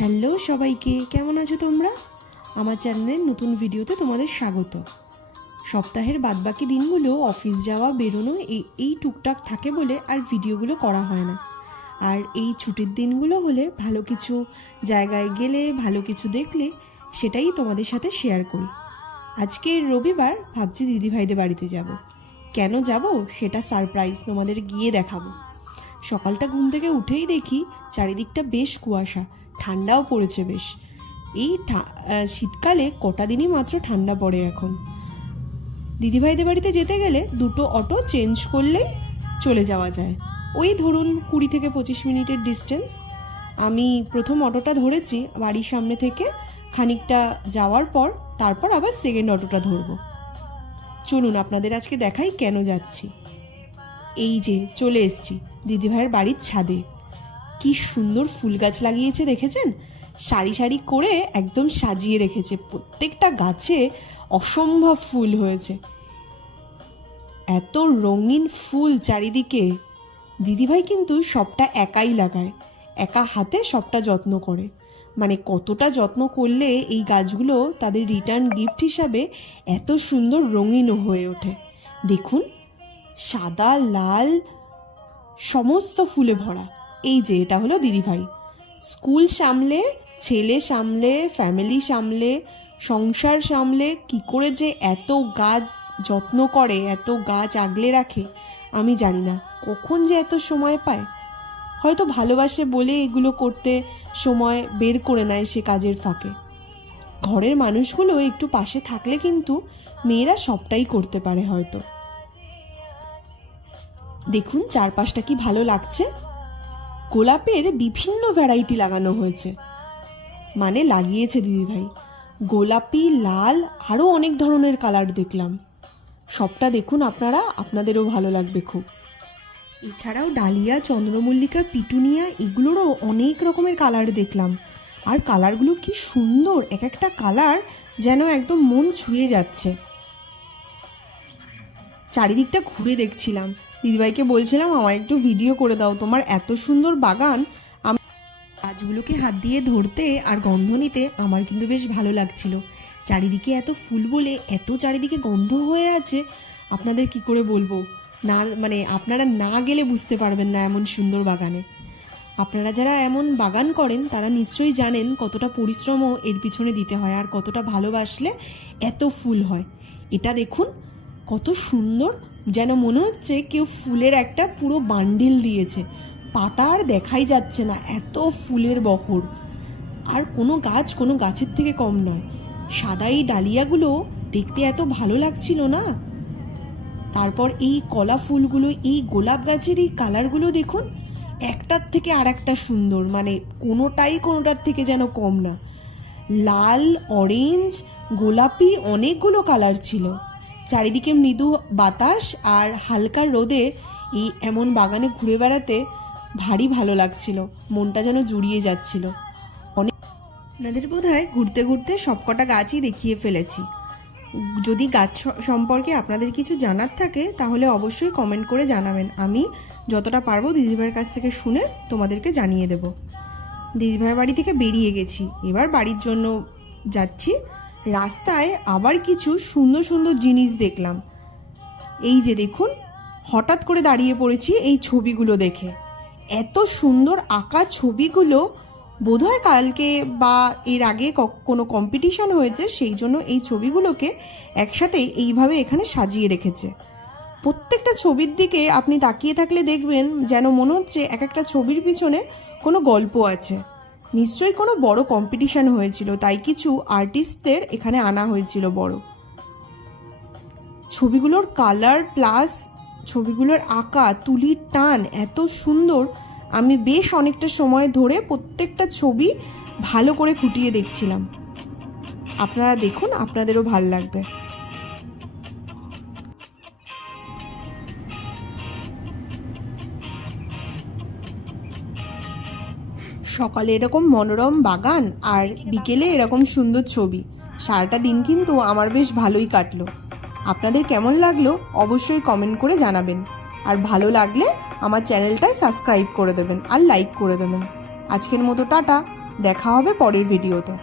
Hello সবাইকে, কেমন আছো তোমরা? আমার চ্যানেলের নতুন ভিডিওতে তোমাদের স্বাগত। সপ্তাহের বাদবাকি দিনগুলো অফিস যাওয়া বেরোনো এই টুকটাক থাকে বলে আর ভিডিওগুলো করা হয় না। আর এই ছুটির দিনগুলো হলে ভালো কিছু জায়গায় গেলে, ভালো কিছু দেখলে সেটাই তোমাদের সাথে শেয়ার করি। আজকে রবিবার, ভাবছি দিদিভাইদের বাড়িতে যাব। কেন যাব সেটা সারপ্রাইজ, তোমাদের গিয়ে দেখাবো। সকালটা ঘুম থেকে উঠেই দেখি চারিদিকটা বেশ কুয়াশা, ঠান্ডাও পড়েছে বেশ। এই শীতকালে কটা দিনই মাত্র ঠান্ডা পড়ে এখন। দিদিভাইদের বাড়িতে যেতে গেলে দুটো অটো চেঞ্জ করলেই চলে যাওয়া যায়। ওই ধরুন 20 থেকে 25 মিনিটের ডিস্টেন্স। আমি প্রথম অটোটা ধরেছি বাড়ির সামনে থেকে, খানিকটা যাওয়ার পর তারপর আবার সেকেন্ড অটোটা ধরবো। চলুন আপনাদের আজকে দেখাই কেন যাচ্ছি। এই যে চলে এসছি দিদিভাইয়ের বাড়ির ছাদে। কি সুন্দর ফুল গাছ লাগিয়েছে দেখেছেন? সারি সারি করে একদম সাজিয়ে রেখেছে। প্রত্যেকটা গাছে অসম্ভব ফুল হয়েছে, এত রঙিন ফুল চারিদিকে। দিদিভাই কিন্তু সবটা একাই লাগায়, একা হাতে সবটা যত্ন করে। মানে কতটা যত্ন করলে এই গাছগুলো তাদের রিটার্ন গিফট হিসাবে এত সুন্দর রঙিনও হয়ে ওঠে। দেখুন, সাদা লাল সমস্ত ফুলে ভরা। এই যে এটা হলো দিদিভাই। স্কুল সামলে, ছেলে সামলে, ফ্যামিলি সামলে, সংসার সামলে কি করে যে এত গাছ যত্ন করে, এত গাছ আগলে রাখে আমি জানি না। কখন যে এত সময় পায়, হয়তো ভালোবাসে বলে এগুলো করতে সময় বের করে নেয় সে কাজের ফাঁকে। ঘরের মানুষগুলো একটু পাশে থাকলে কিন্তু মেয়েরা সবটাই করতে পারে হয়তো। দেখুন চারপাশটা কি ভালো লাগছে। গোলাপের বিভিন্ন ভ্যারাইটি লাগানো হয়েছে, মানে লাগিয়েছে দিদিভাই। গোলাপি, লাল, আরও অনেক ধরনের কালার দেখলাম। সবটা দেখুন আপনারা, আপনাদেরও ভালো লাগবে খুব। এছাড়াও ডালিয়া, চন্দ্রমল্লিকা, পিটুনিয়া, এগুলোরও অনেক রকমের কালার দেখলাম। আর কালারগুলো কি সুন্দর, এক একটা কালার যেন একদম মন ছুঁয়ে যাচ্ছে। চারিদিকটা ঘুরে দেখছিলাম, দিদিভাইকে বলছিলাম আমায় একটু ভিডিও করে দাও, তোমার এত সুন্দর বাগান। গাছগুলোকে হাত দিয়ে ধরতে আর গন্ধ নিতে আমার কিন্তু বেশ ভালো লাগছিল। চারিদিকে এত ফুল বলে এত চারিদিকে গন্ধ হয়ে আছে, আপনাদের কি করে বলবো না, মানে আপনারা না গেলে বুঝতে পারবেন না এমন সুন্দর বাগানে। আপনারা যারা এমন বাগান করেন তারা নিশ্চয়ই জানেন কতটা পরিশ্রমও এর পিছনে দিতে হয় আর কতটা ভালোবাসলে এত ফুল হয়। এটা দেখুন কত সুন্দর, যেন মনে হচ্ছে কেউ ফুলের একটা পুরো বান্ডিল দিয়েছে। পাতা আর দেখাই যাচ্ছে না, এত ফুলের বহর। আর কোনো গাছের থেকে কম নয়। সাদা এই ডালিয়াগুলো দেখতে এত ভালো লাগছিল না। তারপর এই কলা ফুলগুলো, এই গোলাপ গাছের এই কালারগুলো দেখুন, একটার থেকে আর একটা সুন্দর, মানে কোনোটার থেকে যেন কম না। লাল, অরেঞ্জ, গোলাপি, অনেকগুলো কালার ছিল। চারিদিকে মৃদু বাতাস আর হালকা রোদে এই এমন বাগানে ঘুরে বেড়াতে ভারী ভালো লাগছিল, মনটা যেন জুড়িয়ে যাচ্ছিল। আপনাদের বোধহয় ঘুরতে ঘুরতে সবকটা গাছই দেখিয়ে ফেলেছি। যদি গাছ সম্পর্কে আপনাদের কিছু জানার থাকে তাহলে অবশ্যই কমেন্ট করে জানাবেন। আমি যতটা পারবো দিদিভাইয়ের কাছ থেকে শুনে তোমাদেরকে জানিয়ে দেব। দিদিভাইয়ের বাড়ি থেকে বেরিয়ে গেছি, এবার বাড়ির জন্য যাচ্ছি। রাস্তায় আবার কিছু সুন্দর সুন্দর জিনিস দেখলাম। এই যে দেখুন, হঠাৎ করে দাঁড়িয়ে পড়েছি এই ছবিগুলো দেখে। এত সুন্দর আঁকা ছবিগুলো, বোধহয় কালকে বা এর আগে কোনো কম্পিটিশন হয়েছে, সেই জন্য এই ছবিগুলোকে একসাথে এইভাবে এখানে সাজিয়ে রেখেছে। প্রত্যেকটা ছবির দিকে আপনি তাকিয়ে থাকলে দেখবেন যেন মনে হচ্ছে এক একটা ছবির পিছনে কোনো গল্প আছে। নিশ্চয়ই কোনো বড় কম্পিটিশন হয়েছিল, তাই কিছু আর্টিস্টদের এখানে আনা হয়েছিল বড়। ছবিগুলোর কালার প্লাস ছবিগুলোর আঁকা, তুলির টান এত সুন্দর। আমি বেশ অনেকটা সময় ধরে প্রত্যেকটা ছবি ভালো করে খুঁটিয়ে দেখছিলাম। আপনারা দেখুন, আপনাদেরও ভাল লাগবে। সকালে এরকম মনোরম বাগান আর বিকেলে এরকম সুন্দর ছবি, সারাটা দিন কিন্তু আমার বেশ ভালোই কাটলো। আপনাদের কেমন লাগলো অবশ্যই কমেন্ট করে জানাবেন। আর ভালো লাগলে আমার চ্যানেলটায় সাবস্ক্রাইব করে দেবেন আর লাইক করে দেবেন। আজকের মতো টাটা, দেখা হবে পরের ভিডিওতে।